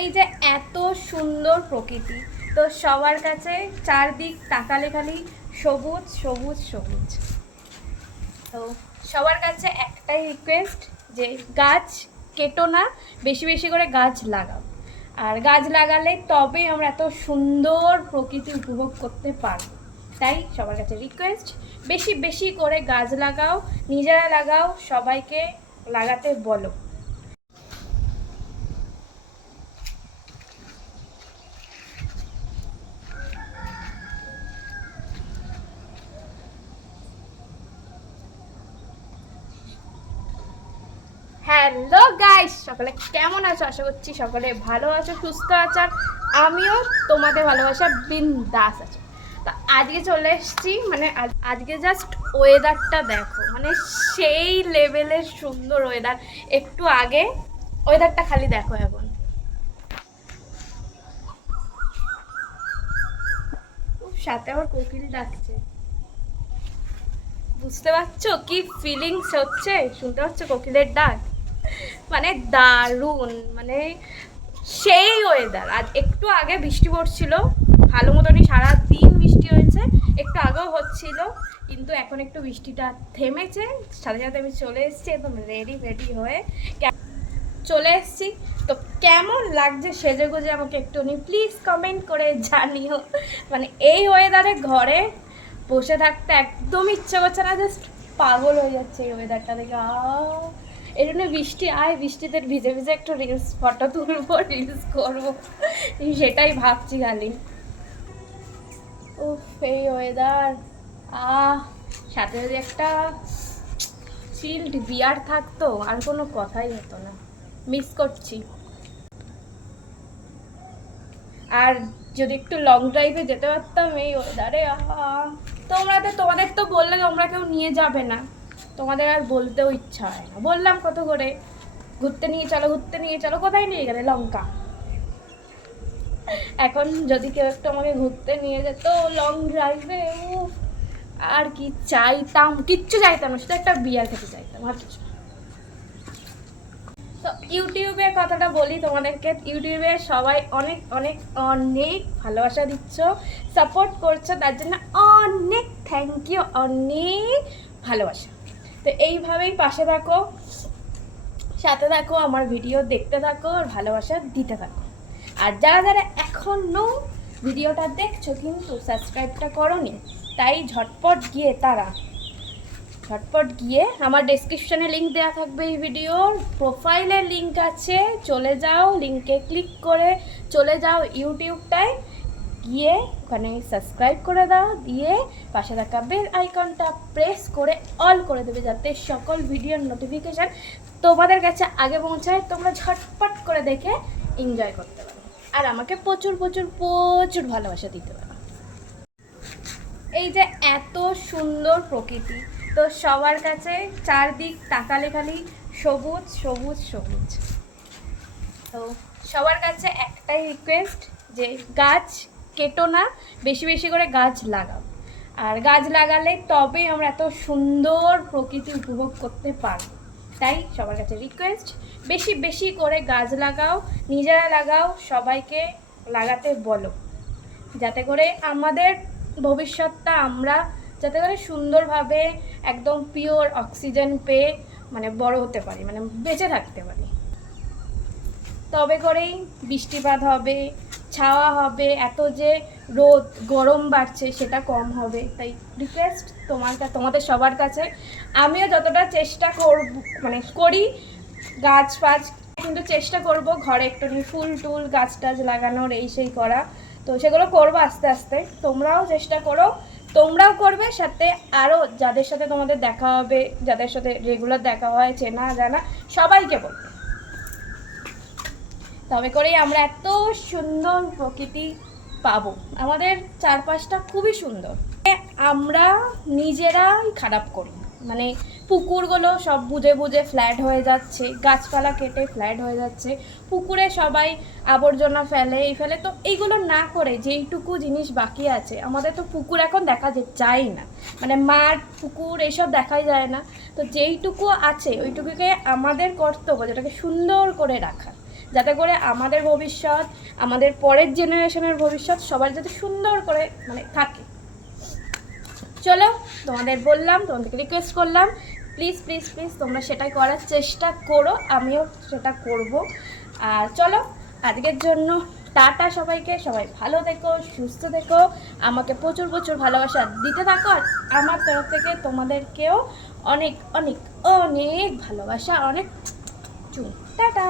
এই যে এত সুন্দর প্রকৃতি, তো সবার কাছে চারদিক তাকালে খালি সবুজ সবুজ সবুজ। তো সবার কাছে একটাই রিকোয়েস্ট যে গাছ কেটো না, বেশি বেশি করে গাছ লাগাও। আর গাছ লাগালে তবেই আমরা এত সুন্দর প্রকৃতি উপভোগ করতে পারব। তাই সবার কাছে রিকোয়েস্ট, বেশি বেশি করে গাছ লাগাও, নিজেরা লাগাও, সবাইকে লাগাতে বলো। হ্যালো গাইস, সকলে কেমন আছো? আশা করছি সকলে ভালো আছো, সুস্থ আছো। আর আমিও তোমাদের ভালোবাসা বিন্দাস আছি। তো আজকে চলে এসেছি, মানে আজকে জাস্ট ওয়েদারটা দেখো, মানে সেই লেভেলের সুন্দর ওয়েদার। একটু আগে ওয়েদারটা খালি দেখো, এখন সাথে আবার কোকিল ডাকছে। বুঝতে পারছো কি ফিলিংস হচ্ছে? শুনতে পাচ্ছ কোকিলের ডাক? মানে দারুণ, মানে সেই ওয়েদার। আর একটু আগে বৃষ্টি পড়ছিল, ভালো মতনই সারাদিন বৃষ্টি হয়েছে, একটু আগেও হচ্ছিল, কিন্তু এখন একটু বৃষ্টিটা থেমেছে। সাথে সাথে আমি চলে এসেছি একদম রেডি হয়ে চলে এসেছি। তো কেমন লাগছে সেজে গুজে আমাকে একটুখানি প্লিজ কমেন্ট করে জানিও। মানে এই ওয়েদারে ঘরে বসে থাকতে একদম ইচ্ছে করছে না, জাস্ট পাগল হয়ে যাচ্ছে এই ওয়েদারটা দেখে। এই জন্য বৃষ্টি আয়, বৃষ্টিতে ভিজে ভিজে একটু রিলস ফটো তুলবো, রিলস করবো, সেটাই ভাবছি খালি। উফ, এই ওয়েদার। সাথে যদি একটা চিল্ড বিয়ার থাকতো আর কোনো কথাই হতো না। মিস করছি। আর যদি একটু লং ড্রাইভে যেতে পারতাম এই ওয়েদারে, তোমাদের তো বললে তোমরা কেউ নিয়ে যাবে না, তোমাদের আর বলতেও ইচ্ছা হয় না। বললাম কত করে, ঘুরতে নিয়ে চলো, ঘুরতে নিয়ে চলো, কোথায় নিয়ে গেলে? লঙ্কা। এখন যদি কেউ একটু আমাকে ঘুরতে নিয়ে যেত লং ড্রাইভে, আর কি চাইতাম? কিচ্ছু চাইতাম না, শুধু একটা বিয়ার খেতে চাইতাম, আর কিছু। তো ইউটিউবের কথাটা বলি তোমাদেরকে। ইউটিউবে সবাই অনেক অনেক অনেক ভালোবাসা দিচ্ছ, সাপোর্ট করছো, তার জন্য অনেক থ্যাংক ইউ, অনেক ভালোবাসা। তো এইভাবেই পাশে থাকো, সাথে থাকো, আমার ভিডিও দেখতে থাকো আর ভালোবাসা দিতে থাকো। আর যারা যারা এখনও ভিডিওটা দেখছো কিন্তু সাবস্ক্রাইবটা করোনি, তাই ঝটপট গিয়ে আমার ডেসক্রিপশনে লিঙ্ক দেওয়া থাকবে, এই ভিডিওর প্রোফাইলের লিঙ্ক আছে, চলে যাও, লিঙ্কে ক্লিক করে চলে যাও ইউটিউবটায়, গিয়ে ওখানে সাবস্ক্রাইব করে দাও, দিয়ে পাশে থাকা বেল আইকনটা প্রেস করে অল করে দেবে, যাতে সকল ভিডিওর নোটিফিকেশান তোমাদের কাছে আগে পৌঁছায়, তোমরা ঝটপট করে দেখে এনজয় করতে পারো আর আমাকে প্রচুর প্রচুর প্রচুর ভালোবাসা দিতে পারো। এই যে এত সুন্দর প্রকৃতি, তো সবার কাছে চারদিক তাকালে খালি সবুজ সবুজ সবুজ। তো সবার কাছে একটাই রিকোয়েস্ট যে গাছ কেটো না, বেশি বেশি করে গাছ লাগাও। আর গাছ লাগালে তবেই আমরা এত সুন্দর প্রকৃতি উপভোগ করতে পারব। তাই সবার কাছে রিকোয়েস্ট, বেশি বেশি করে গাছ লাগাও, নিজেরা লাগাও, সবাইকে লাগাতে বলো, যাতে করে আমাদের ভবিষ্যৎটা আমরা যাতে করে সুন্দরভাবে একদম পিওর অক্সিজেন পেয়ে মানে বড় হতে পারি, মানে বেঁচে থাকতে পারি। তবে করেই বৃষ্টিপাত হবে, ছাওয়া হবে, এত যে রোদ গরম বাড়ছে সেটা কম হবে। তাই রিকোয়েস্ট তোমাদের সবার কাছে, আমিও যতটা চেষ্টা করব, মানে করি গাছ ফাছ, কিন্তু চেষ্টা করব ঘরে একটু ফুল টুল গাছ টাছ লাগানোর, এই সেই করা। তো সেগুলো করবো আস্তে আস্তে, তোমরাও চেষ্টা করো, তোমরাও করবে, সাথে আরও যাদের সাথে তোমাদের দেখা হবে, যাদের সাথে রেগুলার দেখা হয়, চেনা জানা, সবাইকে বলবে। তবে করেই আমরা এত সুন্দর প্রকৃতি পাবো। আমাদের চারপাশটা খুবই সুন্দর, আমরা নিজেরাই খারাপ করি। মানে পুকুরগুলো সব বুঝে বুঝে ফ্ল্যাট হয়ে যাচ্ছে, গাছপালা কেটে ফ্ল্যাট হয়ে যাচ্ছে, পুকুরে সবাই আবর্জনা ফেলে, তো এইগুলো না করে যেইটুকু জিনিস বাকি আছে, আমাদের তো পুকুর এখন দেখা যায় না, মানে মাঠ পুকুর এইসব দেখাই যায় না। তো যেইটুকু আছে ওইটুকুকে আমাদের কর্তব্য, যেটাকে সুন্দর করে রাখা। যাতে করে আমাদের ভবিষ্যৎ, আমাদের পরের জেনারেশনের ভবিষ্যৎ সবার যাতে সুন্দর করে মানে থাকে। চলো, তোমাদের বললাম, তোমাদেরকে রিকোয়েস্ট করলাম, প্লিজ প্লিজ প্লিজ তোমরা সেটাই করার চেষ্টা করো, আমিও সেটা করব। আর চলো আজকের জন্য টাটা সবাইকে, সবাই ভালো থেকো, সুস্থ থেকো, আমাকে প্রচুর প্রচুর ভালোবাসা দিতে থাকো। আর আমার তরফ থেকে তোমাদেরকেও অনেক অনেক অনেক ভালোবাসা, অনেক টাটা।